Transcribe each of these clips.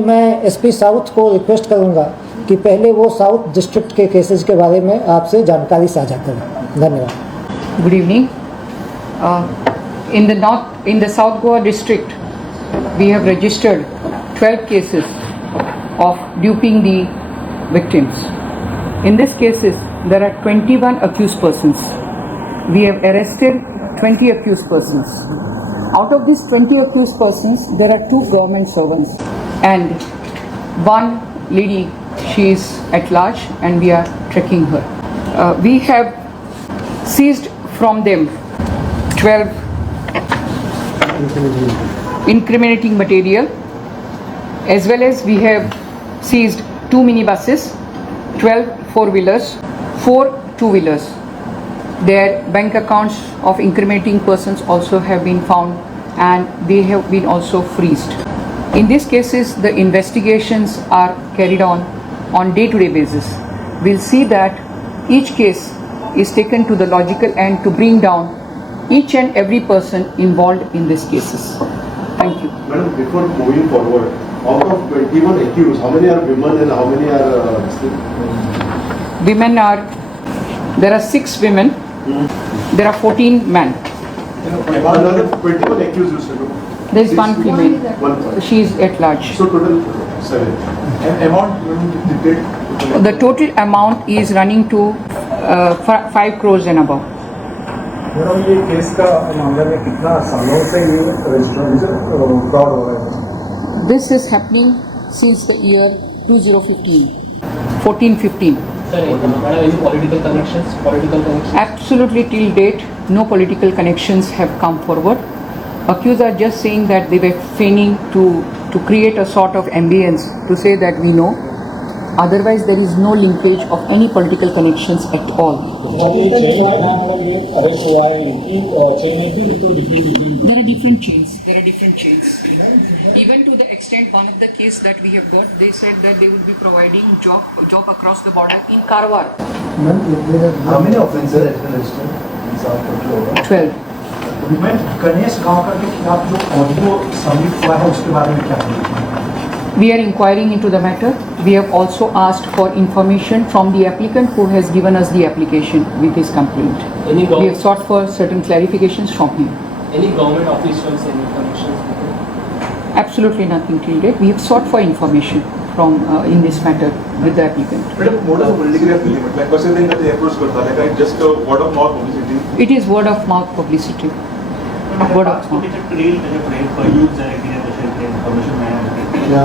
मैं SP south को request करूंगा कि पहले वो साउथ डिस्ट्रिक्ट के केसेस के बारे में आपसे जानकारी साझा करें। धन्यवाद। Good evening. In the South Goa district, we have registered 12 cases of duping the victims. In these cases, there are 21 accused persons. We have arrested 20 accused persons. Out of these 20 accused persons, there are 2 government servants and 1 lady. She is at large and we are tracking her. We have seized from them 12 incriminating material, as well as we have seized 2 minibuses, 12 four-wheelers, 4 two-wheelers. Their bank accounts of incriminating persons also have been found and they have been also freezed. In these cases, the investigations are carried on day-to-day basis. We'll see that each case is taken to the logical end to bring down each and every person involved in these cases. Thank you. Madam, before moving forward, out of 21 accused, how many are women and how many are Women are, there are 6 women, there are 14 men. Another 21 accused you said? There is 1 female, she is at large. So total 7. And amount detailed? The total amount is running to 5 crores and above. Madam ये case का मामला में कितना सालों से ये register fraud हो रहा है? This is happening since the year 2015, 14-15. Sir, any political connections? Absolutely till date, no political connections have come forward. Accused are just saying that they were feigning to create a sort of ambience to say that we know. Otherwise, there is no linkage of any political connections at all. There are different chains. Even to the extent one of the case that we have got, they said that they would be providing job across the border in Karwar. How many offences have been registered in South Goa? 12. Ganesh गांव का जो आप जो audio submit हुआ है उसके बारे में क्या बोलेंगे? We are inquiring into the matter. We have also asked for information from the applicant who has given us the application with his complaint. We have sought for certain clarifications from him. Any government officials, any connections? Absolutely nothing till date. We have sought for information from in this matter with the applicant. Madam, what is the political affiliate? Like, what's the thing that they approach करता है? Like, just word of mouth publicity? It is word of mouth publicity. Word of mouth.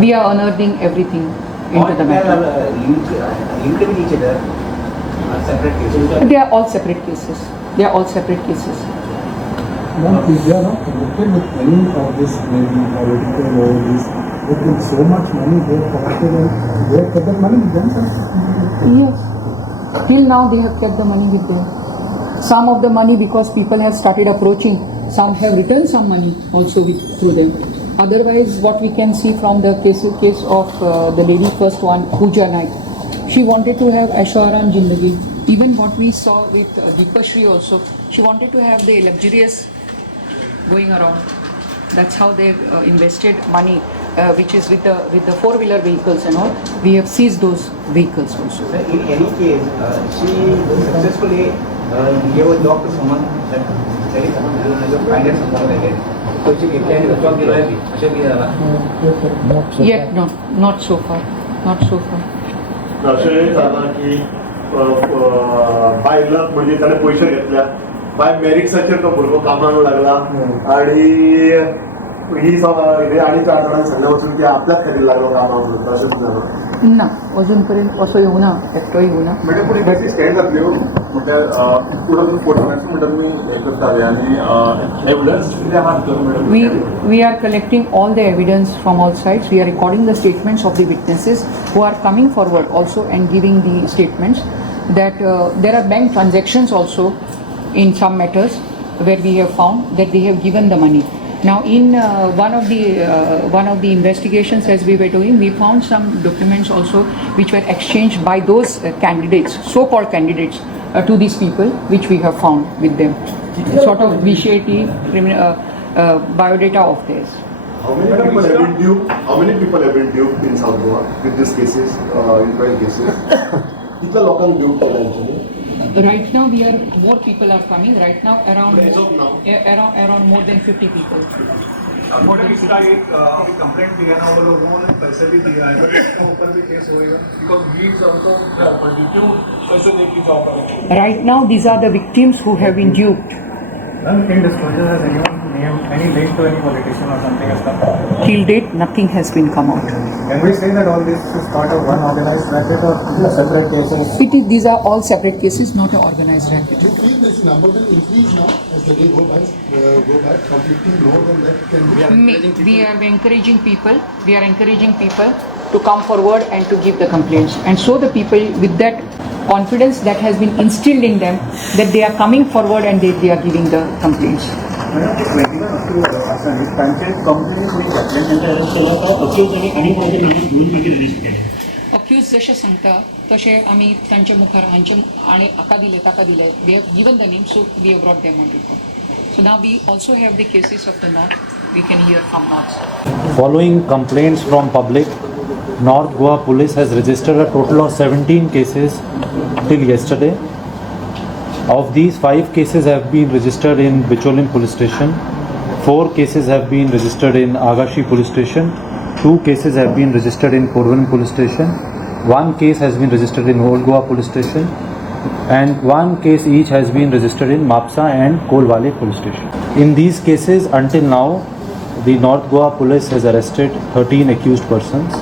We are unearthing everything into the matter. Linked with each other, separate cases. They are all separate cases. Ma'am, if they are not connected with any of this, maybe political or this, with so much money they have collected and they have kept that money with them, sir? Yes. Till now they have kept the money with them. Some of the money, because people have started approaching, some have returned some money also through them. Otherwise, what we can see from the case of the lady first one, Pooja Naik, she wanted to have Aisharam Jindagi. Even what we saw with Deepashri also, she wanted to have the luxurious going around. That's how they invested money, which is with the four-wheeler vehicles and all. We have seized those vehicles also. In any case, she successfully gave a job to someone that there is someone who has a finance someone like it. So she gave a job to Yet no, not so far. अशें जालां की by luck म्हणजे ताणें पयशे घेतल्या bye मेरिट्साचेर तो भुरगो कामाक लागला आणि ही आनी 4 जाणांनी सांगलें वचून की आपल्याच खातीर लागलो कामाक म्हणून अशें जालां ना अजून असो येवना एकटोय येवना. म्हणजे पुढे कशी स्टँड जातल्यो म्हणल्यार पुढे फोटोग्राफ्स म्हणटा तुमी हे करताले आनी एविडन्स कितें आहा भितर madam? We are collecting all the evidence from all sides. We are recording the statements of the witnesses who are coming forward also and giving the statements that there are bank transactions also in some matters where we have found that they have given the money. Now, in one of the investigations as we were doing, we found some documents also which were exchanged by those candidates, so-called candidates, to these people, which we have found with them. Sort of vitiative biodata of theirs. How many people have been duped? How many people have been duped in South Goa with these cases, in 12 cases? कितना लोकांना duped केलं actually? Right now, more people are coming. Right now, around As of now? around more than 50 people. मोटे इसका एक अभी complaint दिया ना वो लोगों ने पैसे भी दिया है तो इसके ऊपर भी केस होएगा बिकॉज वी इज आल्सो क्यों पैसे दे की जॉब करेंगे. Right now, these are the victims who have been duped. Can disclosure has anyone named any link to any politician or something as that? Till date, nothing has been come out. Can we say that all this is part of one organized racket or separate cases? These are all separate cases, not an organized racket. Do you feel this number will increase now as the day go by, from 50 more than that? We are encouraging people. We are encouraging people to come forward and to give the complaints, and so the people with that confidence that has been instilled in them, that they are coming forward and they are giving the complaints. Accused जशें सांगता तशें आमी तांचे मुखार हांचे आनी हाका दिले ताका दिले. We have given the name, so we have brought them on record. So now we also have the cases of the north. We can hear from north. Following complaints from public, North Goa Police has registered a total of 17 cases till yesterday. Of these, 5 cases have been registered in Bicholim Police Station, 4 cases have been registered in Agashi Police Station, 2 cases have been registered in Purvan Police Station, 1 case has been registered in Old Goa Police Station, and 1 case each has been registered in Mapsa and Kolwale Police Station. In these cases, until now, the North Goa Police has arrested 13 accused persons,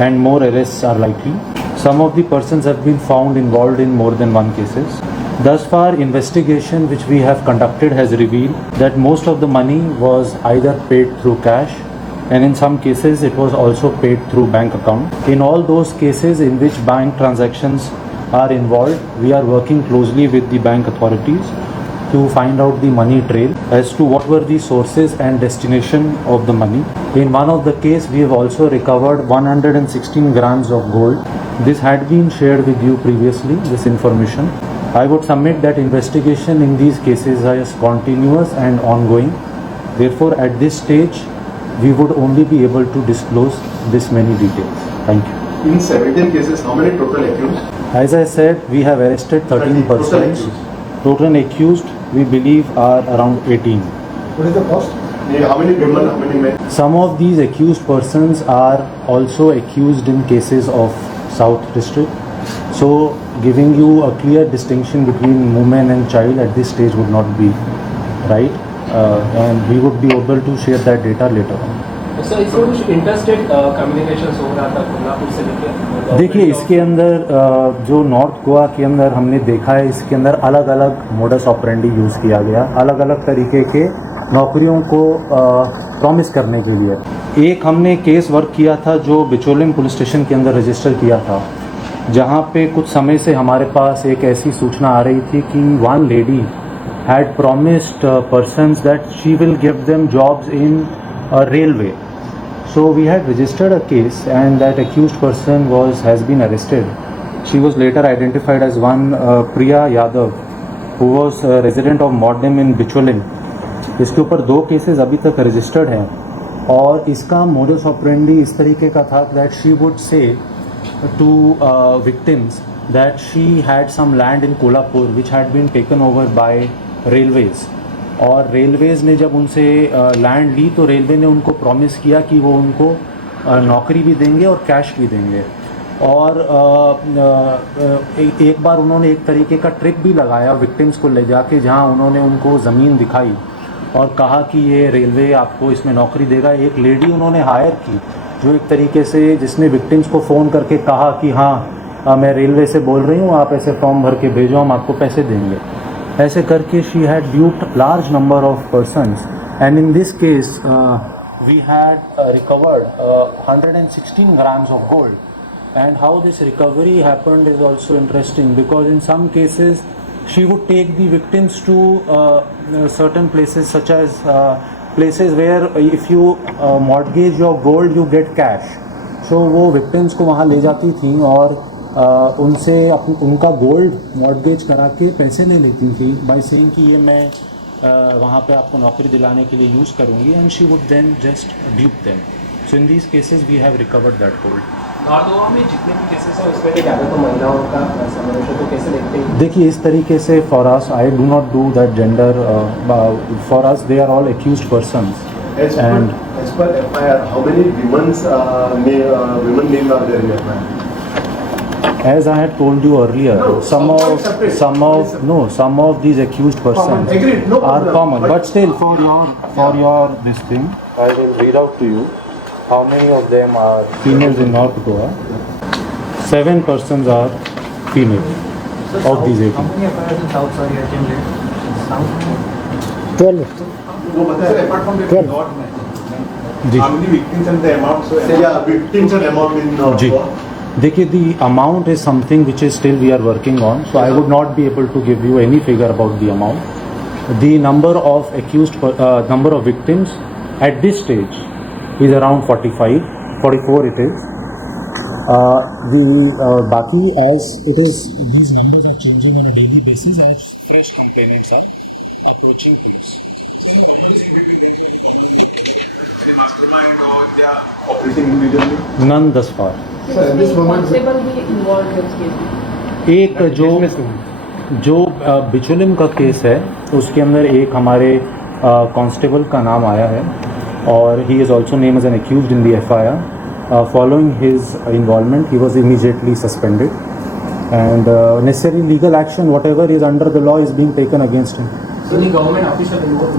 and more arrests are likely. Some of the persons have been found involved in more than 1 cases. Thus far, investigation which we have conducted has revealed that most of the money was either paid through cash, and in some cases it was also paid through bank account. In all those cases in which bank transactions are involved, we are working closely with the bank authorities to find out the money trail as to what were the sources and destination of the money. In one of the case, we have also recovered 116 grams of gold. This had been shared with you previously, this information. I would submit that investigation in these cases is continuous and ongoing. Therefore, at this stage, we would only be able to disclose this many details. Thank you. In 17 cases, how many total accused? As I said, we have arrested 13 persons. Total accused, we believe, are around 18. What is the cost? How many women, how many men? Some of these accused persons are also accused in cases of South District. So, giving you a clear distinction between women and child at this stage would not be right. And we would be able to share that data later on. Sir इसमें कुछ interstate communications हो रहा था कोल्हापुर से लेकर. देखिए, इसके अंदर जो नॉर्थ गोवा के अंदर हमने देखा है, इसके अंदर अलग अलग मोडस ऑपरेंडी यूज़ किया गया, अलग अलग तरीके के नौकरियों को प्रॉमिस करने के लिए. एक हमने केस वर्क किया था जो बिचोलिम पुलिस स्टेशन के अंदर रजिस्टर किया था, जहाँ पे कुछ समय से हमारे पास एक ऐसी सूचना आ रही थी कि one lady had promised persons that she will give them jobs in a railway. So we had registered a case, and that accused person has been arrested. She was later identified as one Priya Yadav, who was a resident of Modem in Bicholim. इसके ऊपर 2 cases अभी तक registered हैं, और इसका modus operandi इस तरीके का था that she would say to victims that she had some land in Kolhapur which had been taken over by Railways, और रेलवेज़ ने जब उनसे लैंड ली तो रेलवे ने उनको प्रॉमिस किया कि वो उनको नौकरी भी देंगे और कैश भी देंगे. और एक बार उन्होंने एक तरीके का ट्रिक भी लगाया विक्टिम्स को ले जाके, जहां उन्होंने उनको ज़मीन दिखाई और कहा कि ये रेलवे आपको इसमें नौकरी देगा. एक लेडी उन्होंने हायर की जो एक तरीके से, जिसने विक्टिम्स को फ़ोन करके कहा कि हाँ मैं रेलवे से बोल रही हूँ, आप ऐसे फॉर्म भर के भेजो, हम आपको पैसे देंगे. ऐसे करके she had ड्यूप्ड large number of persons, and in this case we had recovered 116 grams of gold. And how this recovery happened is also interesting, because in some cases she would take the victims to certain places, such as places where if you mortgage your gold you get cash. So वो victims को वहाँ ले जाती थी और उनसे उनका gold mortgage करा के पैसे नहीं लेती थी, बाय सेइंग कि ये मैं वहाँ पे आपको नौकरी दिलाने के लिए यूज़ करूँगी and she would then just dupe them. So in these cases we have recovered that gold. North Goa में जितने भी केसेस हैं उसमें ज़्यादातर महिलाओं का समावेश है, तो कैसे देखते हैं? देखिए इस तरीके से for us I do not do that gender. For us they are all accused persons. And as per FIR, how many women's women names are there in FIR? as I had told you earlier, No, some separate. some of these accused persons Agreed, no are problem. common. But still, for your this thing, I will read out to you how many of them are females in North Goa. 7 persons are female of these 18. How many FIRs in South are you attended? 12. वो बताइए apart from the lot में जी. how many victims and the amount, so Yeah, victims and amount in जी. देखिए the amount is something which is still we are working on, so I would not be able to give you any figure about the amount. The number of accused number of victims at this stage is around 44 it is. The बाकी as it is, these numbers are changing on a daily basis as fresh complainants are approaching police. the mastermind or they are operating individually? None thus far. So at this moment, Constable भी involved है उस case में. एक जो बिचुलिम का case है उसके अंदर एक हमारे कांस्टेबल का नाम आया है और he is also name as an accused in the FIR. Following his involvement, he was immediately suspended, and necessary legal action, whatever is under the law, is being taken against him. So the government official involved?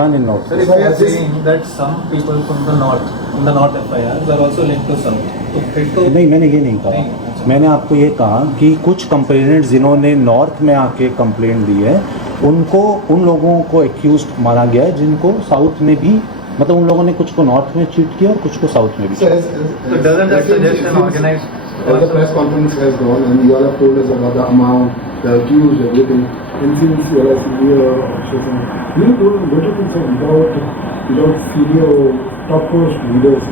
None in North. Sir, if you are saying that some people from the north FIRs are also linked to south, तो फिर तो नहीं, मैंने ये नहीं कहा. मैंने आपको ये कहा कि कुछ कंप्लेनेंट जिन्होंने नॉर्थ में आके कंप्लेंट दी है उनको उन लोगों को एक्यूज्ड माना गया है जिनको साउथ में भी, मतलब उन लोगों ने कुछ को नॉर्थ में चीट किया और कुछ को साउथ में भी. so doesn't that suggest an organized? As the press conference has gone and you all have told us about the amount, the accused, everything, and since you are a senior officer, do you think that without senior top post leaders,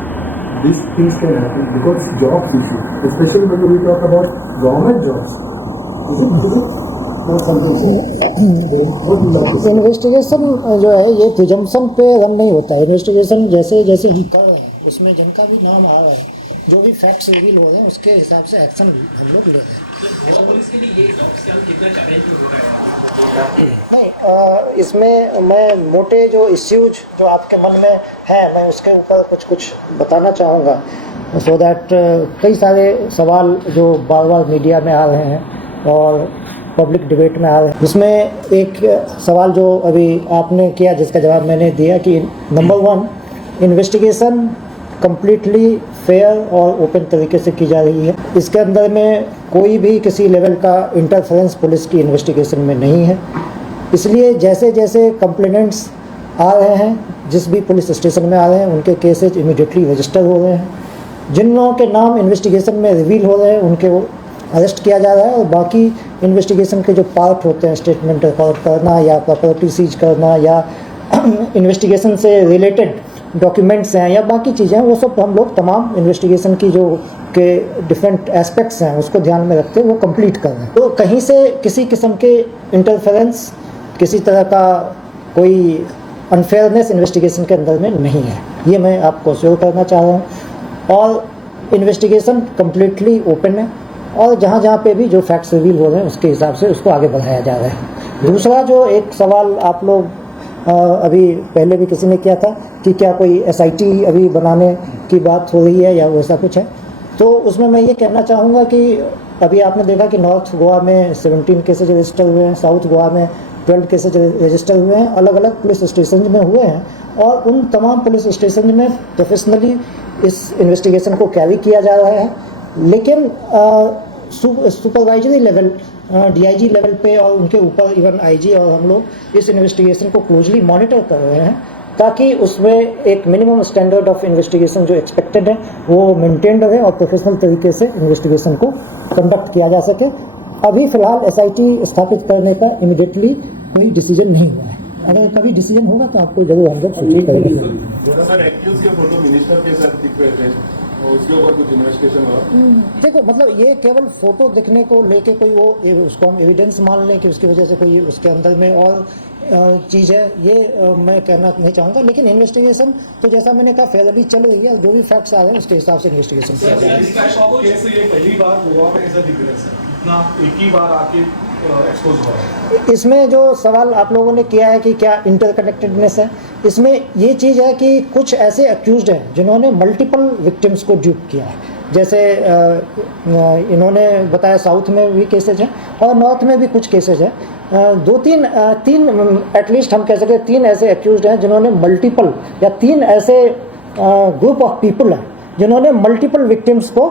these things can happen because jobs issue, especially when we talk about government jobs. Is it not something? What do you like to say? Investigation जो है ये presumption पे run नहीं होता है. Investigation जैसे जैसे हम कर रहे हैं उसमें जिनका भी नाम आ रहा है, जो भी फैक्ट्स रिवील हो रहे हैं उसके हिसाब से एक्शन हम लोग ले रहे हैं. नहीं, इसमें मैं मोटे जो इश्यूज जो आपके मन में हैं मैं उसके ऊपर कुछ बताना चाहूँगा, सो दैट कई सारे सवाल जो बार बार मीडिया में आ रहे हैं और पब्लिक डिबेट में आ रहे हैं. उसमें एक सवाल जो अभी आपने किया जिसका जवाब मैंने दिया कि नंबर 1, इन्वेस्टिगेशन कम्प्लीटली फेयर और ओपन तरीके से की जा रही है. इसके अंदर में कोई भी किसी लेवल का इंटरफेरेंस पुलिस की इन्वेस्टिगेशन में नहीं है. इसलिए जैसे जैसे कंप्लेनेंट्स आ रहे हैं जिस भी पुलिस स्टेशन में आ रहे हैं उनके केसेज इमीडिएटली रजिस्टर हो रहे हैं. जिन लोगों के नाम इन्वेस्टिगेशन में रिवील हो रहे हैं उनके वो अरेस्ट किया जा रहा है और बाकी इन्वेस्टिगेशन के जो पार्ट होते हैं स्टेटमेंट रिकॉर्ड करना या प्रॉपर्टी सीज करना या इन्वेस्टिगेशन से रिलेटेड डॉक्यूमेंट्स हैं या बाकी चीज़ें हैं वो सब हम लोग तमाम इन्वेस्टिगेशन की जो के डिफरेंट एस्पेक्ट्स हैं उसको ध्यान में रखते हुए वो कंप्लीट कर रहे हैं. तो कहीं से किसी किस्म के इंटरफेरेंस किसी तरह का कोई अनफेयरनेस इन्वेस्टिगेशन के अंदर में नहीं है, ये मैं आपको श्योर करना चाह रहा हूँ. और इन्वेस्टिगेशन कम्प्लीटली ओपन है और जहाँ जहाँ पे भी जो फैक्ट्स रिवील हो रहे हैं उसके हिसाब से उसको आगे बढ़ाया जा रहा है. दूसरा जो एक सवाल आप लोग अभी पहले भी किसी ने किया था कि क्या कोई SIT अभी बनाने की बात हो रही है या वैसा कुछ है, तो उसमें मैं ये कहना चाहूँगा कि अभी आपने देखा कि नॉर्थ गोवा में 17 केसेज रजिस्टर हुए हैं, साउथ गोवा में 12 केसेज रजिस्टर हुए हैं, अलग अलग पुलिस स्टेशन में हुए हैं और उन तमाम पुलिस स्टेशन में प्रोफेशनली इस इन्वेस्टिगेशन को कैरी किया जा रहा है. लेकिन सुपरवाइजरी लेवल DIG लेवल पे और उनके ऊपर इवन IG और हम लोग इस इन्वेस्टिगेशन को क्लोजली मॉनिटर कर रहे हैं ताकि उसमें एक मिनिमम स्टैंडर्ड ऑफ इन्वेस्टिगेशन जो एक्सपेक्टेड है वो मेंटेन रहे और प्रोफेशनल तरीके से इन्वेस्टिगेशन को कंडक्ट किया जा सके. अभी फ़िलहाल SIT स्थापित करने का इमीडिएटली कोई डिसीजन नहीं हुआ है. अगर कभी डिसीजन होगा तो आपको जरूर हम लोग सूचित करेंगे. सर एक्यूज के फोटो मिनिस्टर के साथ दिख रहे थे और उसके ऊपर कुछ इन्वेस्टिगेशन हुआ? देखो मतलब ये केवल फोटो दिखने को लेके कोई वो उसको हम एविडेंस मान लें कि उसकी वजह से कोई उसके अंदर में और चीज़ है ये मैं कहना नहीं चाहूँगा, लेकिन इन्वेस्टिगेशन तो जैसा मैंने कहा फेयरली चल रही है, जो भी फैक्ट्स आ रहे हैं उसके हिसाब से इन्वेस्टिगेशन किया जा रहा है। इस टाइप ऑफ केस ये पहली बार गोवा में ऐसा दिख रहा है सर, इतना एक ही बार आके एक्सपोज हो रहा है। इसमें जो सवाल आप लोगों ने किया है कि क्या इंटरकनेक्टेडनेस है, इसमें ये चीज़ है कि कुछ ऐसे अक्यूज्ड हैं जिन्होंने मल्टीपल विक्टिम्स को ड्यूप किया है। जैसे इन्होंने बताया साउथ में भी केसेज हैं और नॉर्थ में भी कुछ केसेज हैं। तीन एटलीस्ट हम कह सकते हैं 3 ऐसे अक्यूज्ड हैं जिन्होंने मल्टीपल, या 3 ऐसे ग्रुप ऑफ पीपल हैं जिन्होंने मल्टीपल विक्टिम्स को